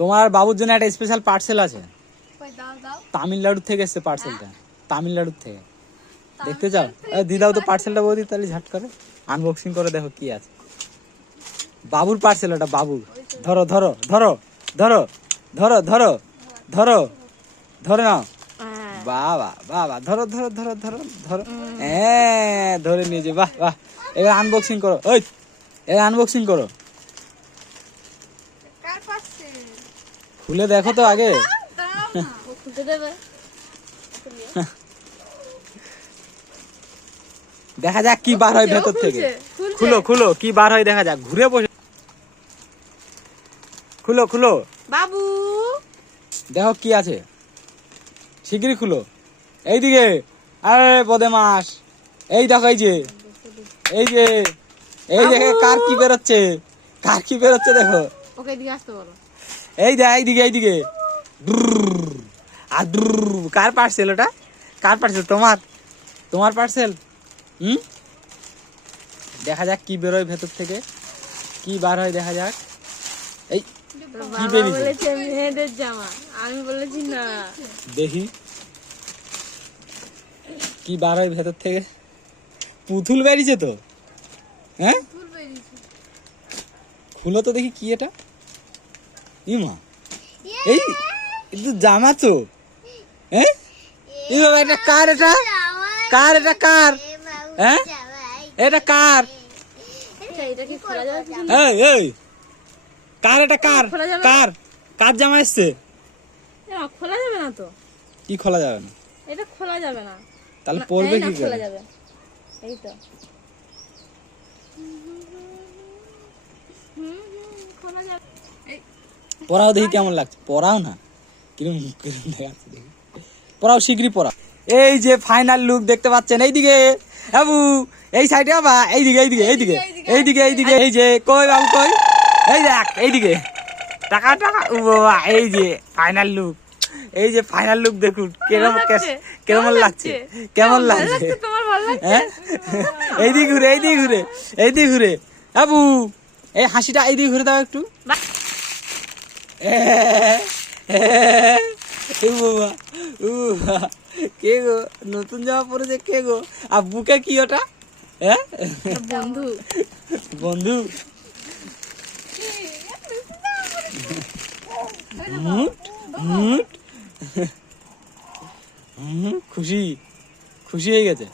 তোমার বাবুর জন্য একটা স্পেশাল পার্সেল আছে। তামিলনাড়ু থেকে এসছে পার্সেলটা, তামিলনাড়ু থেকে। দেখতে চাও? দিদাও তো পার্সেলটা বৌদি, তাহলে ঝাট করে আনবক্সিং করে দেখো কি আছে। বাবুর পার্সেল ওটা, বাবুর। ধরো ধরো ধরো ধরো ধরো ধরো ধরো ধরে নাও। বাবা বাবা, ধরো ধরো ধরো ধরো ধরো। হ্যাঁ ধরে নিয়েছে, বাহ বাহ। এবার আনবক্সিং করো, ওই এবার আনবক্সিং করো। খুলে দেখো তো আগে। দেখা যাক কি বার হয় ভেতর থেকে। খুলো খুলো, কি বার হয় দেখা যাক। ঘুরে বসে খুলো খুলো বাবু, দেখো কি আছে, শিগগিরই খুলো। এইদিকে, আরে পদে মাস, এই দেখো, এই যে এই যে এই দেখে কার কি বেরোচ্ছে, কার কি বেরোচ্ছে দেখো। ওকে এদিকে আসতে বলো। এই দেখ, এইদিকে এইদিকে। আর কার পার্সেল ওটা? কার পার্সেল? তোমার, তোমার পার্সেল। দেখা যাক কি বেরোয় ভেতর থেকে, কি বার হয় দেখা যাক। এই কি বেরিয়েছে? মেয়েদের জামা, আমি বলেছি না। দেখি কি বার হয় ভেতর থেকে। পুতুল বেরিয়েছে তো। হ্যাঁ খুলো তো দেখি কি এটা। ইমা, এই তো জামা তো। হ্যাঁ এই বাবা, এটা কার? এটা কার? এটা কার? হ্যাঁ এটা কার? এটা কি খোলা যাবে? এই এই কার এটা? কার? কার? কার জামা এসছে? খোলা যাবে না তো। কি খোলা যাবে না? এটা খোলা যাবে না। তাহলে পরবে কি করে? খোলা যাবে, এই তো। খোলা যাবে। পরাও দেখি কেমন লাগছে। পরাও না, কিরম কিরম দেখাচ্ছে দেখি। পরাও, শিগগিরই পরাও। এই যে ফাইনাল লুক দেখতে পাচ্ছেন। এইদিকে বাবু, এই সাইডে বাবা, এইদিকে এইদিকে এইদিকে এইদিকে এইদিকে। এই যে কই বাবু কই? এই দেখ এইদিকে, টাকা টাকা। ও বাবা, এই যে ফাইনাল লুক, এই যে ফাইনাল লুক দেখুন কেমন কেমন লাগছে, কেমন লাগছে। তোমার ভালো লাগছে? হ্যাঁ এইদিকে ঘুরে, এইদিকে ঘুরে, এইদিকে ঘুরে। বাবু এই হাসিটা এইদিকে ঘুরে দাও একটু। কে গো? নতুন জামা পরেছে কে গো? আর বুকে কি ওটা? হ্যাঁ বন্ধু, বন্ধু। খুশি, খুশি হয়ে গেছে।